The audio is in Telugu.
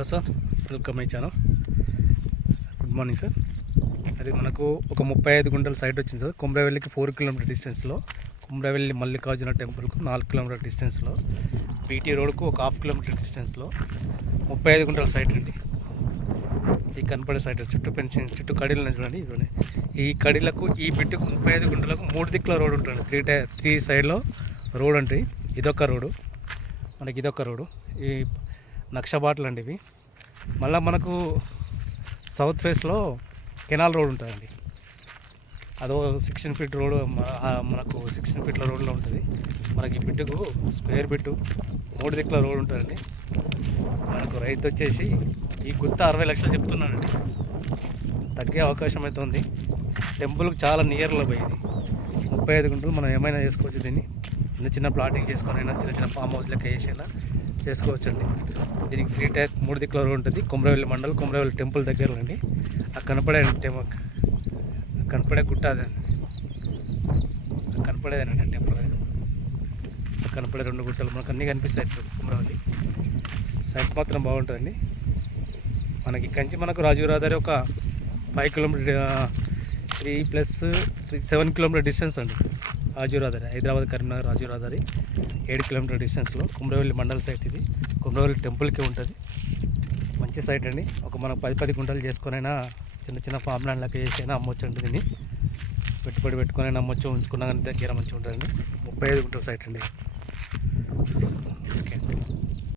Hello sir, welcome my channel. Sir good morning sir. ఇది మనకు ఒక 35 గుంటల సైట్ వచ్చింది సార్. కుమ్రవెల్లికి 4 కిలోమీటర్ డిస్టెన్స్లో, కుమ్రవెల్లి మల్లికార్జున టెంపుల్కు 4 కిలోమీటర్ డిస్టెన్స్లో, బీటీ రోడ్కు ఒక 1/2 కిలోమీటర్ డిస్టెన్స్లో 35 గుంటల సైట్ అండి. ఈ కనపడే సైట్ చుట్టూ కడీలను చూడండి. ఇవన్నీ ఈ కడీలకు ఈ బిట్టుకు 35 గుంటలకు 3 దిక్కుల రోడ్ ఉంటుంది. 3 సైడ్లో రోడ్ అంటే ఇదొక రోడ్డు, మనకి ఇదొక రోడ్డు. ఈ నక్ష బాటలు అండి ఇవి. మళ్ళీ మనకు సౌత్ ఫేస్లో కెనాల్ రోడ్ ఉంటుందండి. అదో 16 ఫీట్ రోడ్, మనకు 16 ఫీట్ల రోడ్లో ఉంటుంది. మనకి ఈ బిట్టుకు స్క్వేర్ బిట్టు 3 దిక్కుల రోడ్ ఉంటుందండి. మనకు రైతు వచ్చేసి ఈ గుత్త 60 లక్షలు చెప్తున్నానండి. తగ్గే అవకాశం అయితే ఉంది. టెంపుల్కి చాలా నియర్లో పోయింది. 35 గుంటలు మనం ఏమైనా చేసుకోవచ్చు. దీన్ని చిన్న ప్లాటింగ్ చేసుకొని అయినా, చిన్న ఫామ్ హౌస్ లెక్క వేసైనా చేసుకోవచ్చు అండి. దీనికి 3 దిక్కుల రోడ్ ఉంటుంది. కుమ్రవెల్లి మండల్, కుమ్రవెల్లి టెంపుల్ దగ్గరలో అండి. ఆ కనపడే గుట్ట అదండి, కనపడేదేనండి టెంపుల్. కనపడే 2 గుట్టలు మనకు అన్నీ కనిపిస్తాయి. కుమ్రవెల్లి సైట్ మాత్రం బాగుంటుందండి. మనకి ఇక్కడి నుంచి మనకు రాజీవ్ రహదారి ఒక 5 కిలోమీటర్, 3+7 కిలోమీటర్ డిస్టెన్స్ అండి. రాజీవ్ రహదారి, హైదరాబాద్ కరీంనగర్ రాజీవ్ రహదారి 7 కిలోమీటర్ డిస్టెన్స్లో కుమ్రవెల్లి మండల్ సైట్. ఇది కుమ్రవెల్లి టెంపుల్కి ఉంటుంది. మంచి సైట్ అండి. ఒక మనం 10 గుంటలు చేసుకొనైనా, చిన్న ఫామ్ ల్యాండ్ లెక్క చేసైనా అమ్మొచ్చు అండి. దీన్ని పెట్టుబడి పెట్టుకొని అమ్మొచ్చు, ఉంచుకున్నా కానీ దగ్గర మంచిగా ఉంటుందండి. 35 గుంటల సైట్ అండి.